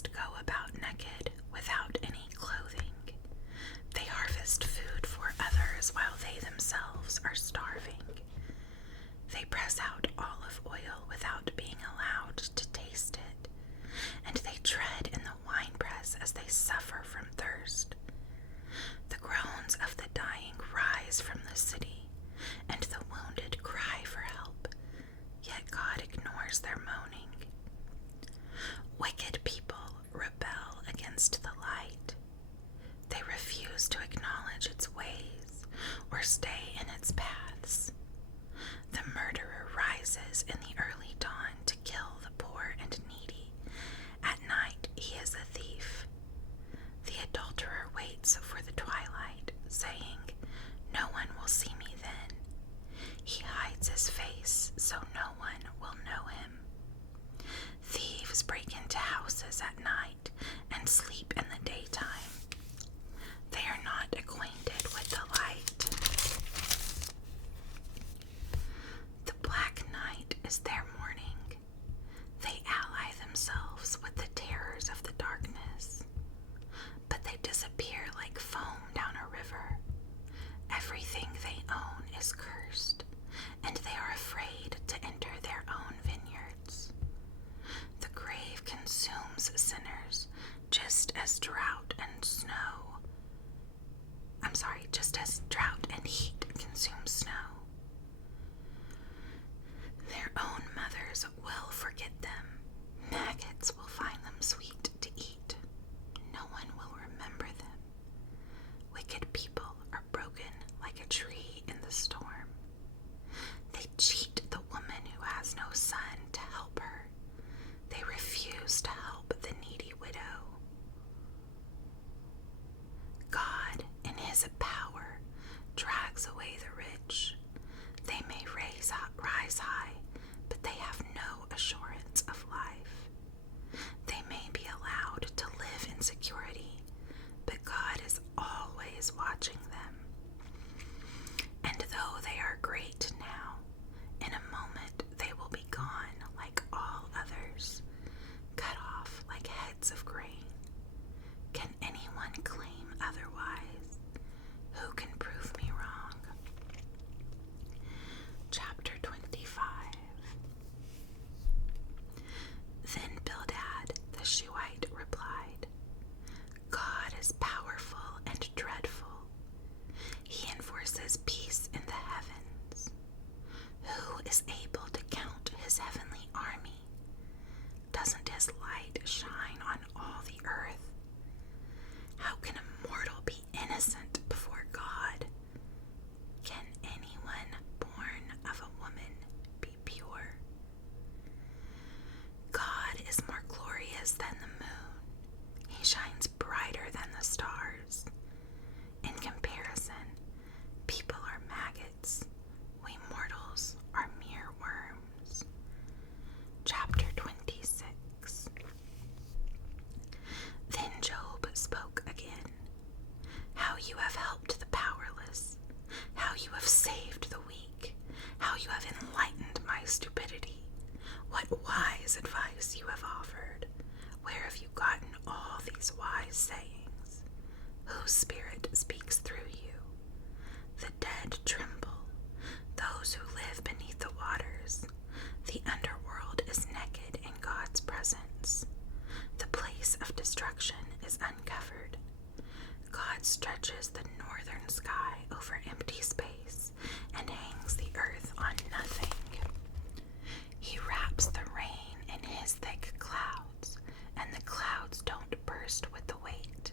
must go about naked, without any clothing. They harvest food for others while they themselves are starving. They press out olive oil without being allowed to taste it, and they tread in the winepress as they suffer from thirst. The groans of the dying rise from the city, and the wounded cry for help, yet God ignores their moaning. Wicked people rebel against the light. They refuse to acknowledge its ways or stay in its paths. The murderer rises in the early dawn to kill the poor and needy. At night he is a thief. The adulterer waits for the twilight, saying, "No one will see me then." He hides his face so no one will know him. Thieves break into houses at night and sleep in the daytime. They are not acquainted with the light. The black night is their morning. They ally themselves with the terrors of the darkness, but they disappear like foam down a river. Everything they own is cursed, and they are afraid to enter their own vineyards. The grave consumes sinners just as drought and heat consume snow. Their own mothers will forget them. Maggots will find them sweet to eat. No one will remember them. Wicked people are broken like a tree in the storm. They cheat the woman who has no son to help her. They refuse to help the needy widow. God, in his power, drags away the rich. They may rise high, but they have no assurance of life. They may be allowed to live in security, but God is always watching them. And though they are great now, in a moment they will be gone like all others, cut off like heads of grain. Can anyone claim otherwise? Who can prove me wrong? Chapter 25. Then Bildad the Shuhite replied, "God is powerful and dreadful. He enforces peace in the heavens. Who is able to count his heavenly army? Doesn't his light shine on all the earth? How can a mortal be innocent before God? Can anyone born of a woman be pure? God is more glorious than the moon. He shines brighter than the stars. In comparison, people are maggots. We mortals are mere worms." Chapter 26. Then Job spoke again. "How you have helped the powerless, how you have saved the weak, how you have enlightened my stupidity. What wise advice you have offered. Where have you gotten all these wise sayings? Whose spirit speaks through you? The dead tremble, those who live beneath the waters. The underworld is naked in God's presence. The place of destruction is uncovered. God stretches the northern sky over empty space and hangs the earth on nothing. He wraps the rain in his thick clouds, and the clouds don't burst with the weight.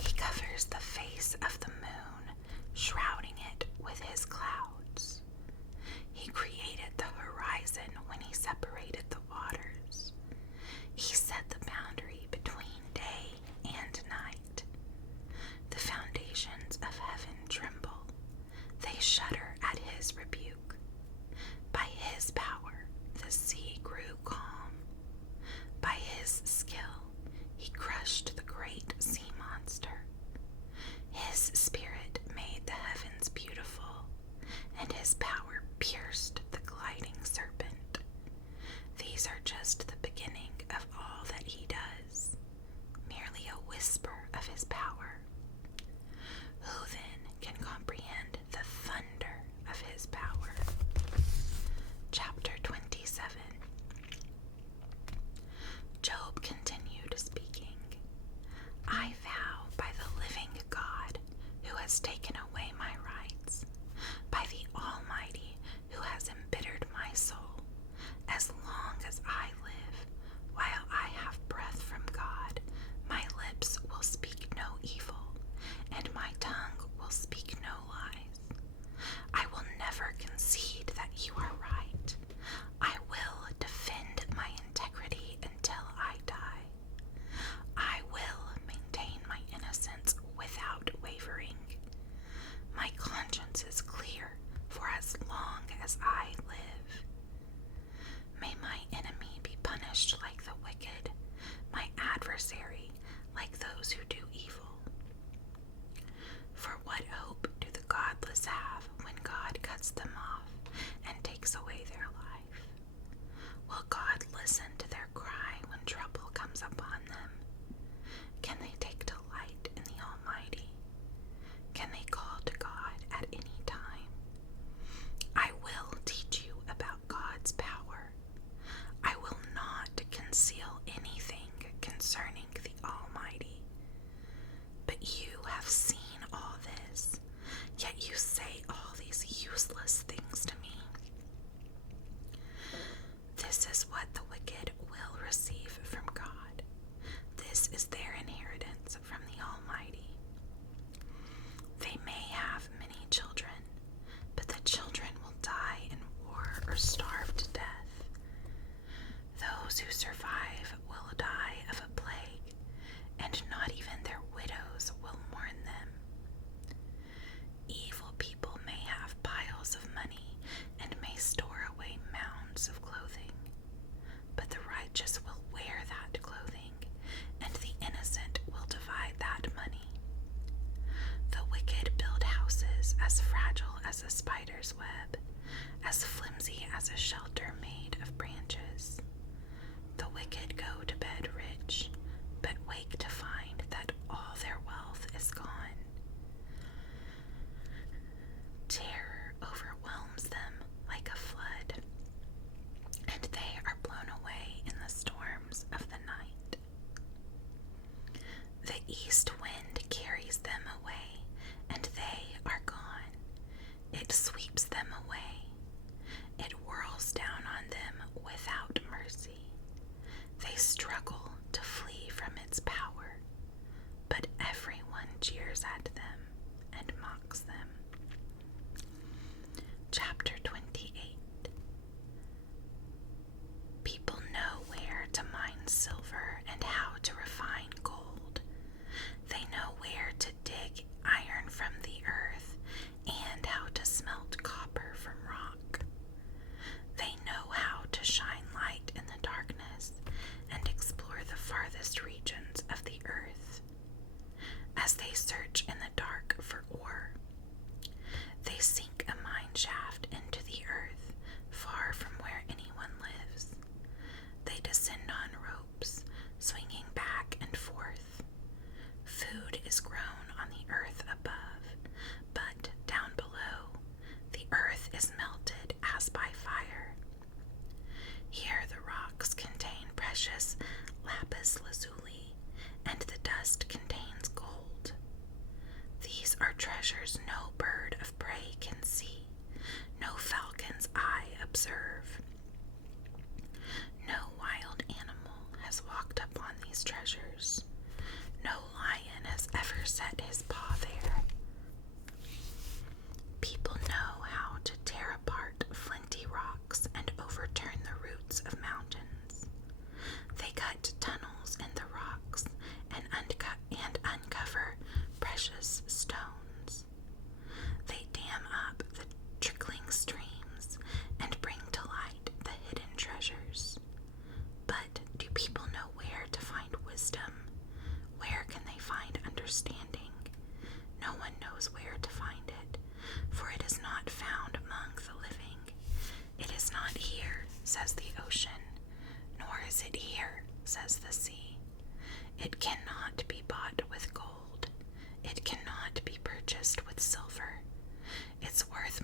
He covers the face of the moon, shrouding it with his clouds. He created the horizon when he separated the waters. He set the boundary between day and night. The foundations of heaven tremble. They shudder at his rebuke. By his power, the sea grew calm. By search in the dark for ore. They sink a mine shaft into the earth, far from where anyone lives. They descend on ropes, swinging back and forth. Food is grown on the earth above, but down below, the earth is melted as by fire. Here the rocks contain precious lapis lazuli, and the dust contains gold. These are treasures no bird of prey can see, no falcon's eye observe. No wild animal has walked up on these treasures. No lion has ever set his paw there. People know how to tear apart flinty rocks and overturn the roots of mountains. They cut tunnels in the rocks and uncover precious stones. They dam up the trickling streams and bring to light the hidden treasures. But do people know where to find wisdom? Where can they find understanding? No one knows where to find it, for it is not found among the living. It is not here, says the ocean, nor is it here, says the sea. It cannot be bought with gold. It cannot be purchased with silver. It's worth